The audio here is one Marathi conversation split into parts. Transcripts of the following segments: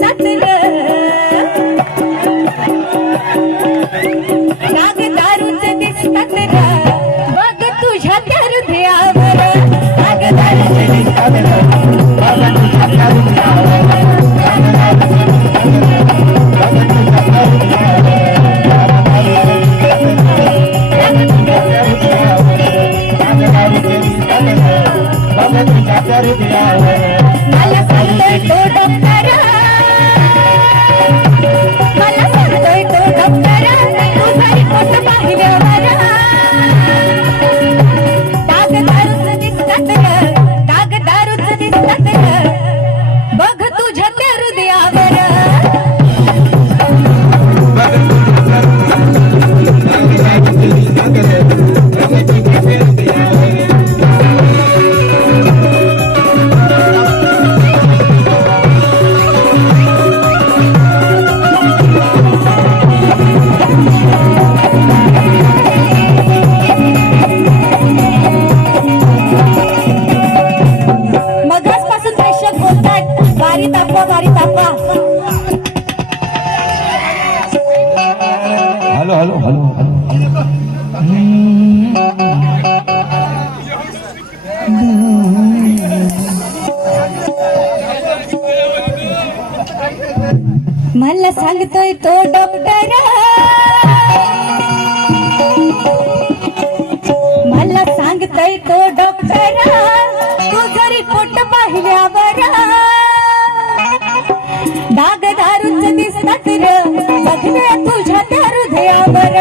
दिसतात नाग दारूच दिसतात बघ तुझ्या त्या हृदयावर नाग दारूच दिसतात बघ तुझ्या त्या हृदयावर मला सांगतोय तो डॉक्टर मला सांगतोय तो डॉक्टर तुझा रिपोर्ट पाहिल्यावर डाग दारूच दिसतात डाग दारूच दिसतात बघ तुझ्या त्या हृदयावर हॅलो हॅलो हॅलो मला सांगतोय तो डॉक्टर मला सांगतोय तो डॉक्टर तुझा रिपोर्ट पाहिल्यावर डाग दारूच दिसतात बघण्या तुझ्या त्या हृदयावर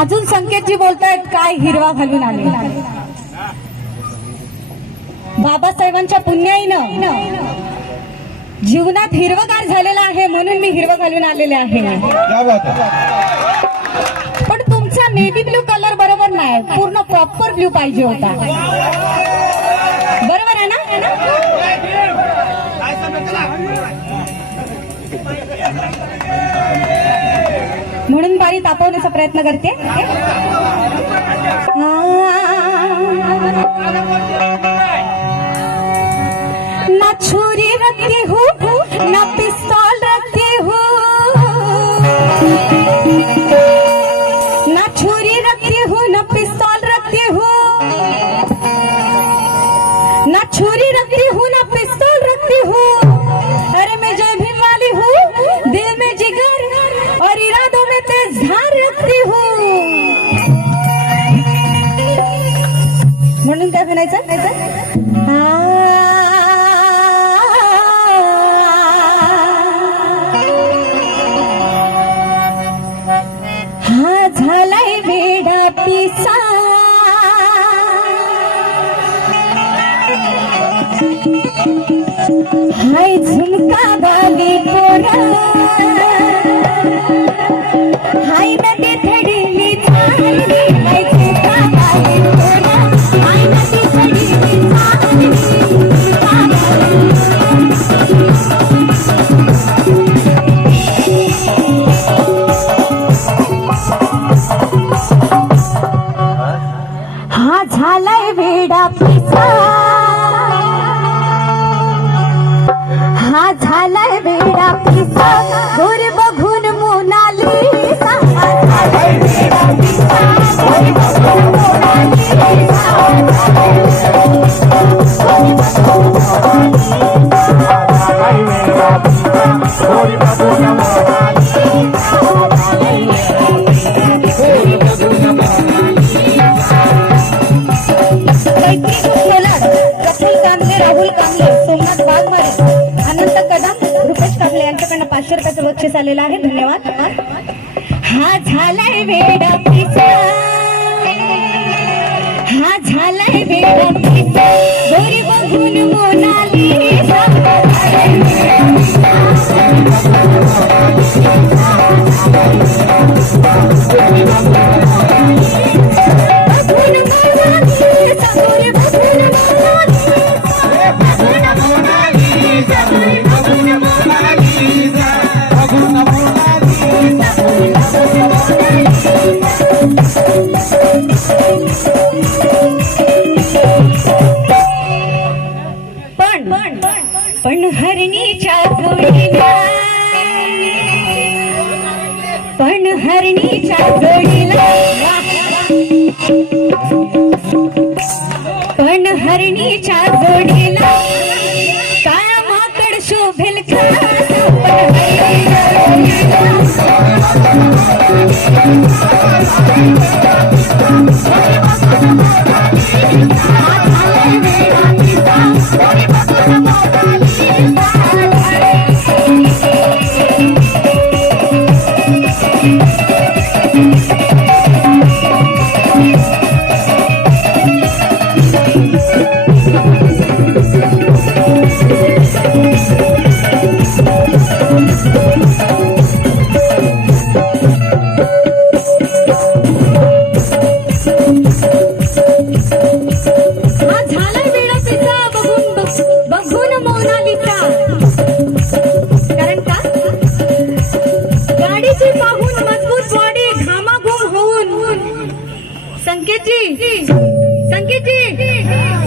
अजून संकेतजी बोलतायत काय हिरवा घालून आले बाबासाहेबांच्या पुण्याईनं जीवनात हिरवगार झालेला आहे म्हणून मी हिरवं घालून आलेले आहे पण तुमचा नेव्ही ब्लू कलर बरोबर नाही पूर्ण प्रॉपर ब्लू पाहिजे होता बरोबर आहे ना म्हणून बारी तापवण्याचा प्रयत्न करते ना छुरी रखती हूँ ना पिस्तौल रखती हूँ ना छुरी रखती हूँ ना पिस्तौल रखती हूँ ना छुरी रखती हूँ ना पिस्तौल रखती हूँ अरे मैं जय भीम वाली हूँ दिल में जिगर और इरादों में तेज धार रखती हूँ म्हणून काय म्हणायचं झालाय वेडा पिसा हाय झुमका बाली पोरा हाय नदी थडीली चालली हाय झुमका बाली पोरा हाय नदी थडीली चालली हा झालाय वेडा पिसा हा झालाय वेडा पिसा गोर बघून मोनालिसा हा झालाय वेडा पिसा गोर बघून मोनालिसा राहुल कांबळे सोमनाथ वाघमारे अनंत कदम रुपेश कांबळे यांच्याकडनं 500 रुपयाचं बक्षीस आलेलं आहे धन्यवाद हा झालाय वेडा पिसा हा झालाय वेडा पिसा गोरी बघून मोनालिसा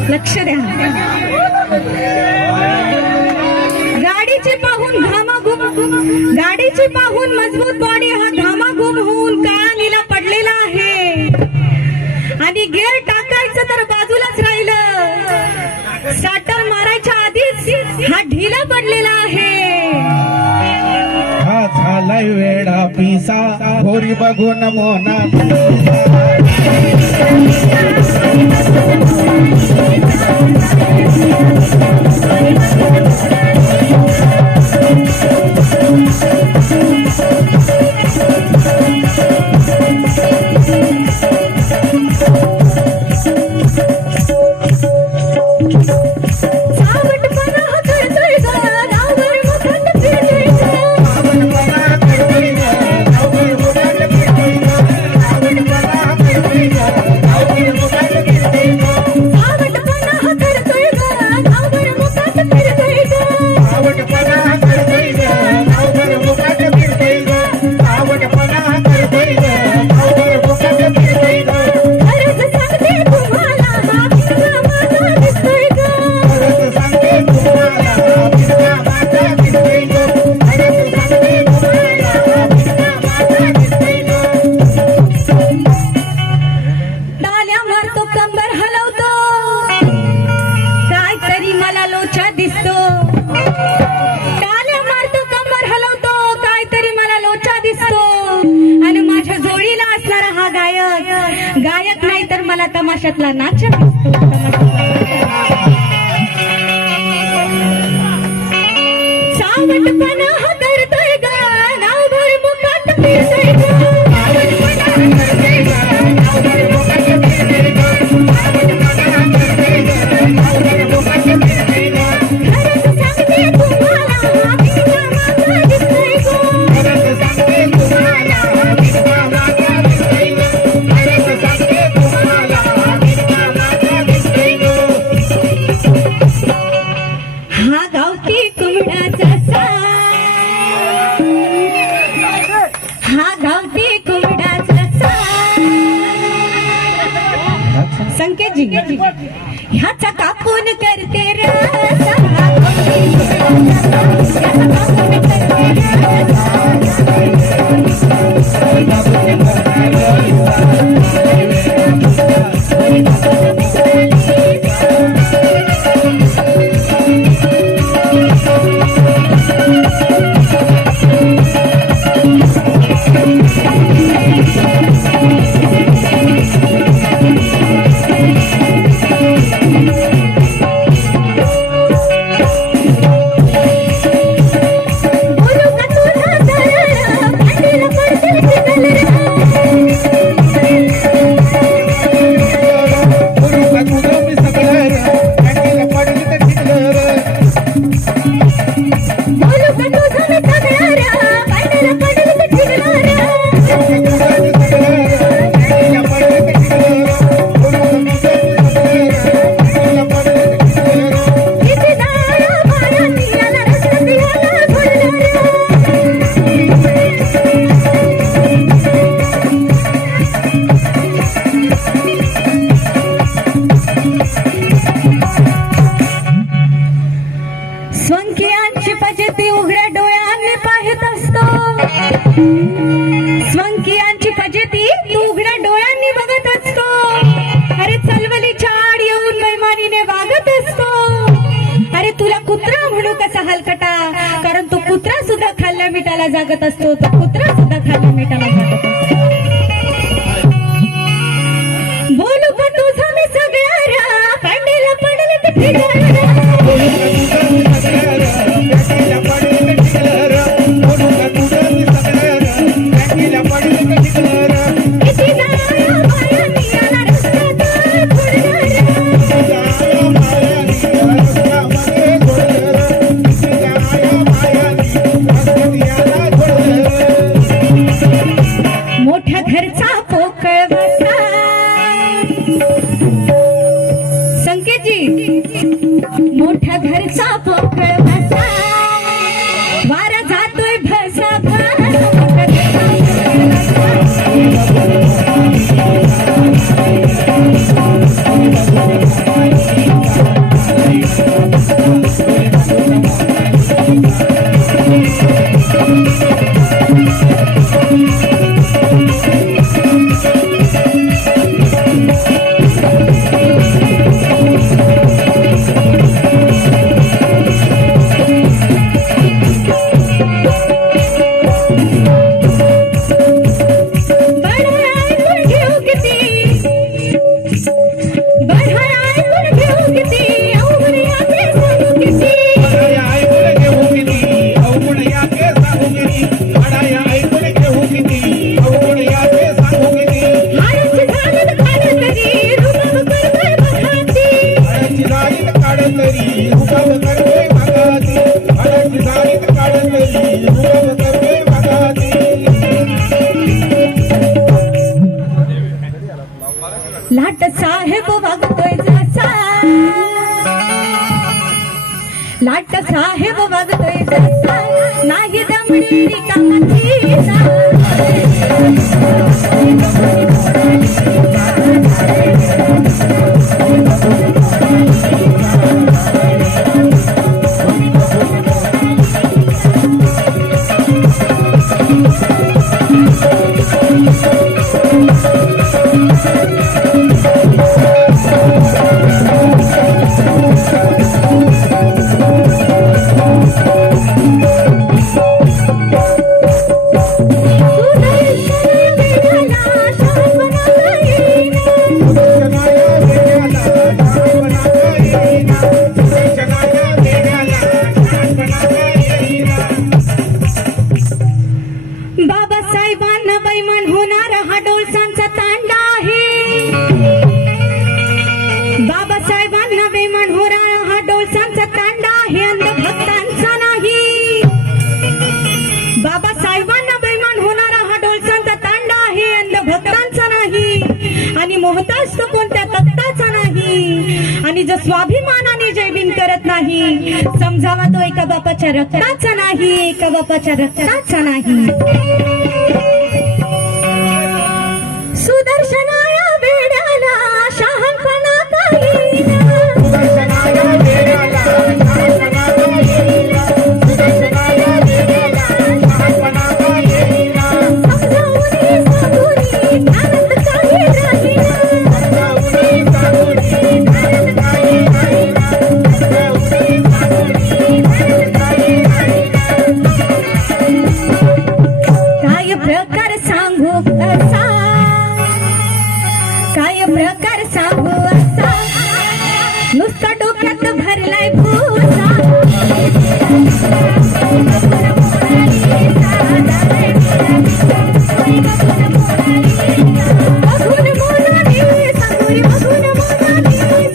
लक्ष द्या. गाडीची पाहून मजबूत बॉडी हा घामाघूम होऊन काळानीला पडलेला आहे आणि गिअर टाकायचं तर बाजूलाच राहिलं. स्टार्टर मारायच्या आधीच हा ढिला पडलेला आहे. हा झालाय वेडा पिसा होरी बघून मोना गायक नाही तर मला तमाशातला नाच सावटपणा हादरतोय ग नावभर मुखात फिरतोय संकेतजी ह्याचा कापून करते स्वंकियांची फजिती उघड्या डोळ्यांनी पाहत असतो. स्वंकियांची फजिती तू उघड्या डोळ्यांनी बघत असतो. अरे चलवलीच्या आड येऊन बैमानीने वागत असतो. अरे तुला कुत्रा म्हणू कसा हलकटा, कारण तो कुत्रा सुद्धा खाल्ल्या मिठाला जागत असतो. तो कुत्रा सुद्धा खाल्ल्या मिठाला जागत असतो. मोठ्या घरचा पोकळ बसा संकेतजी मोठ्या घरचा पोकळ बसा वारा जातोय भसा लाट साहेब वागतोय जसा लाट साहेब वागतोय जसा नाही दमडी रिकामाची बाबासाहेबांना बैमान होणारा हा डोलसांचा तांडा आहे बाबासाहेबांना बैमान होणारा हा डोलसांचा तांडा आहे अंधभक्तांचा नाही बाबासाहेबांना बैमान होणारा हा डोलसांचा तांडा आहे अंधभक्तांचा नाही आणि मोहताज तो कोणत्या तत्ताचा नाही आणि जो स्वाभिमानाने जयभीम करत नाही समजावा तो एका बापाच्या रक्ताचा नाही एका बापाच्या रक्ताचा नाही सुदर्शनाया वेड्याला शहाणपणा काहीना समजावून सांगून ध्यानात काही राहीना काय प्रकार सांगू कसा काय प्रकार सांगू असा नुसता डोक्यात भरलाय भूसा बघून मोनाली सांगुरी बघून मोनाली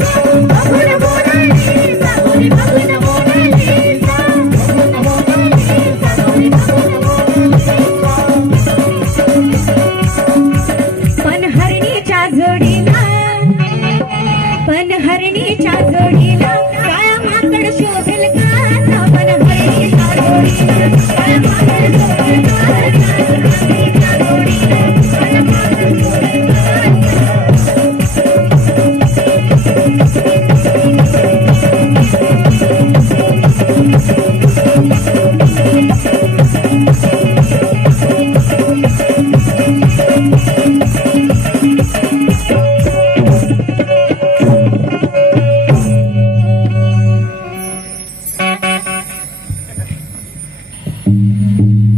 बघून मोनाली सांगुरी बघून मोनाली पनहरणीच्या जोडीला काळा माकड शोभेल का पनहरणीच्या जोडीला काळा माकड शोभेल का जोडीला काळा माकड शोभेल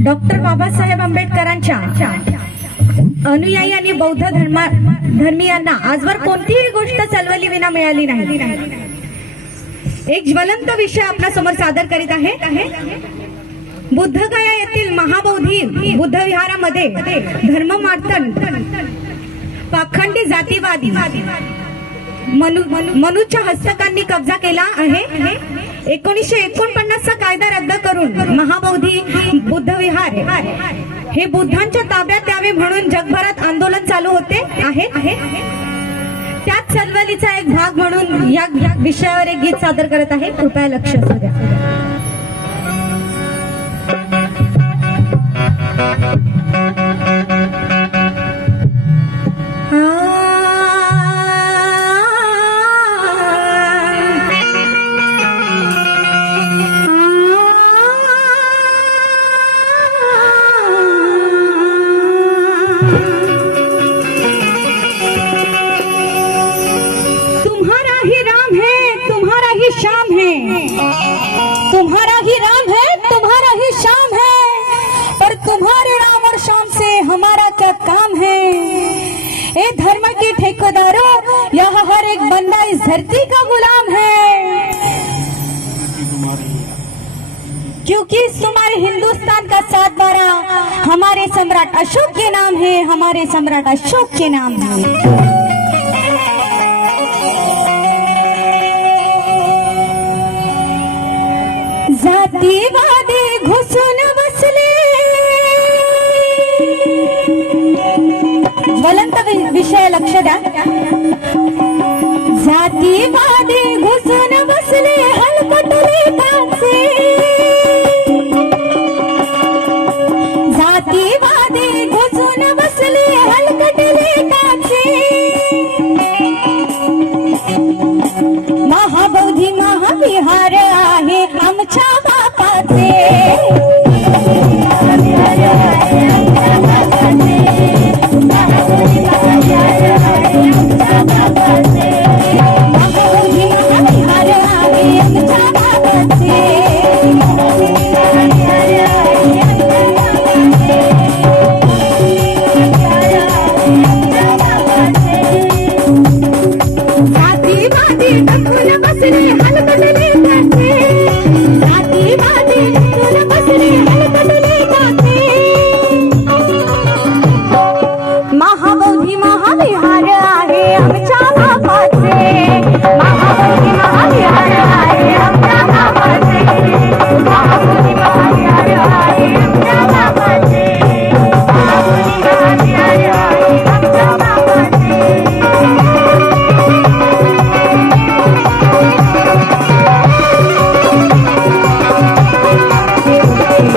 डॉक्टर बाबासाहेब आंबेडकरांच्या अनुयायी आणि बौद्ध धर्मीयांना आजवर कोणतीही गोष्ट चळवळी विना मिळाली नाही एक ज्वलंत विषय आपल्या समोर सादर करीत आहे. बुद्धगया येथील महाबोधी बुद्ध विहारामध्ये धर्ममार्तन पाखंडी जातीवादी मनुच्या हस्तकांनी कब्जा केला आहे. 1949 चा कायदा रद्द करून महाबोधी बुद्ध विहार हे बुद्धांच्या ताब्यात यावे म्हणून जगभरात आंदोलन चालू होते आहे. त्याच चळवळीचा एक भाग म्हणून या विषयावर एक गीत सादर करत आहे. कृपया लक्ष असू द्या. तुम्हारा ही राम है, तुम्हारा ही शाम है, पर तुम्हारे राम और शाम से हमारा क्या काम है. ए धर्म के ठेकेदारों, यह हर एक बंदा इस धरती का गुलाम है, क्योंकि तुम्हारे हिंदुस्तान का 7/12 हमारे सम्राट अशोक के नाम है, हमारे सम्राट अशोक के नाम है. जातीवादी घुसून बसले. ज्वलंत विषय लक्ष द्या. जातीवादी घुसून बसले हलकटले काचे. जातीवादी घुसून बसले हलकटले काचे. महाबोधी महाविहार आहे आमच्या बापाचे. महाबोधी महाविहार आहे आमच्या बापाचे. जातीवादी ढकलून बसले हलकटले काचे. जातीवादी ढकलून बसले हलकटले काचे. महाबोधी महाविहार आहे आमच्या बापाचे. महाबोधी महाविहार आहे आमच्या बापाचे. महाबोधी महाविहार आहे आमच्या बापाचे. महाबोधी महाविहार आहे आमच्या बापाचे.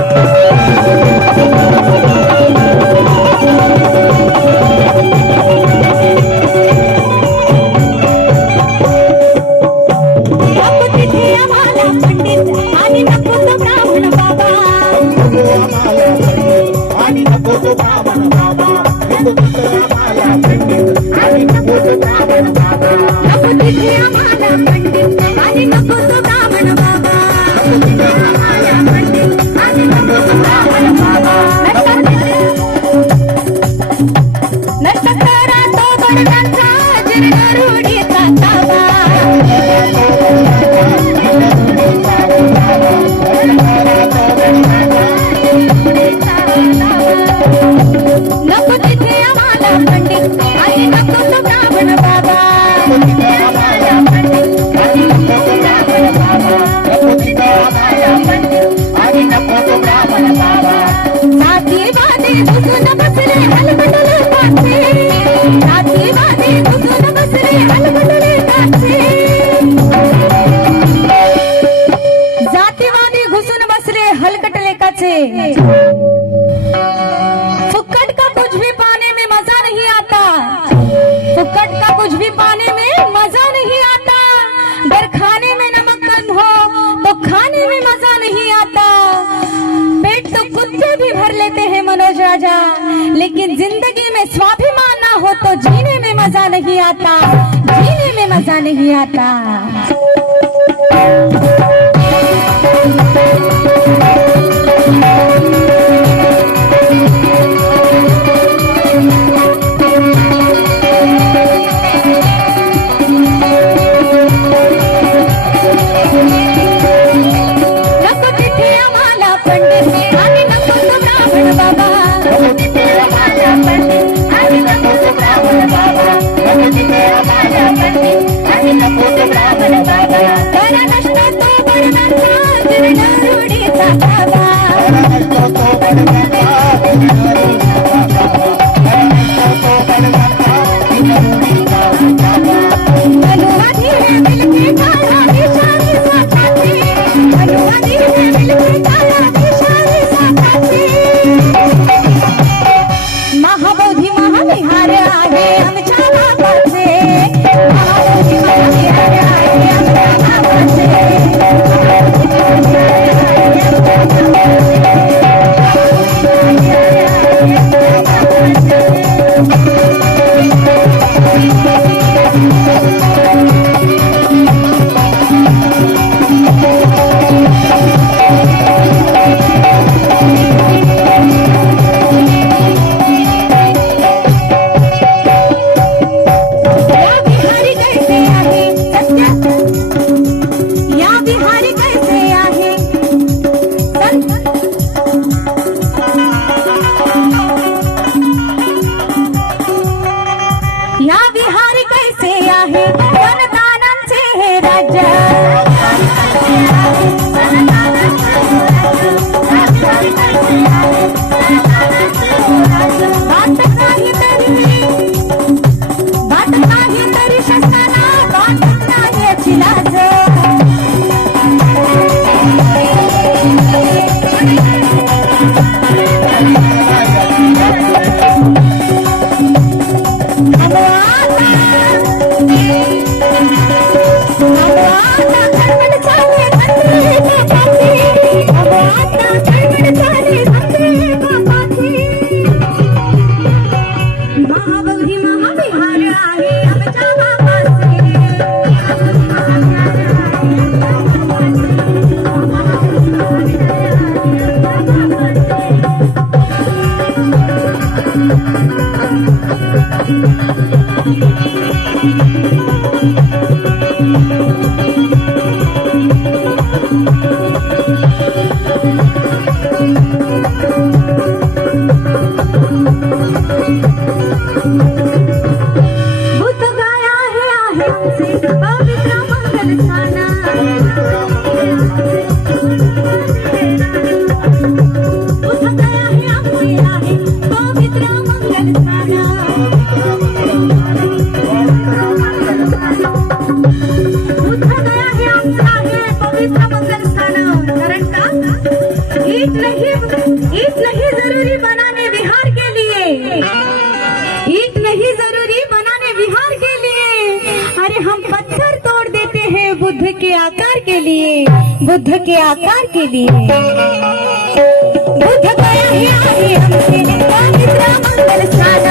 जातीवादी घुसून बसले हलकटले काचे. फुक्कट का कुछ भी पाने में मजा नहीं आता. फुक्कट का कुछ भी पाने में मजा नहीं आता. अगर खाने में नमक कम हो तो खाने में मजा नहीं आता. पेट तो कुत्ते भी भर लेते हैं मनोज राजा, लेकिन जिंदगी में स्वाभिमान ना हो तो जीने में मजा नहीं आता. जीने में मजा नहीं आता. बिहारी कैसे आहे वरदानांचे हे राज्य बात नाही तरी शस्त्राला बात नाही याची लाज महाबौरी महाविहार आहे आमच्या बुद्ध गाय आहे आमचे पवित्र मंगलस्थान बुद्ध गाय आहे आमचे आहे पवित्र मंगलस्थान बुद्ध गाय आहे आमचे आहे पवित्र मंगलस्थान कारण का ईट नहीं जरूरी बनाने विहार के लिए ईट नहीं जरूरी बनाने विहार के लिए अरे हम पत्थर तोड़ देते हैं बुद्ध के आकार के लिए बुद्ध के आकार के लिए बुद्ध गया है हमसे पवित्र मंगल स्थान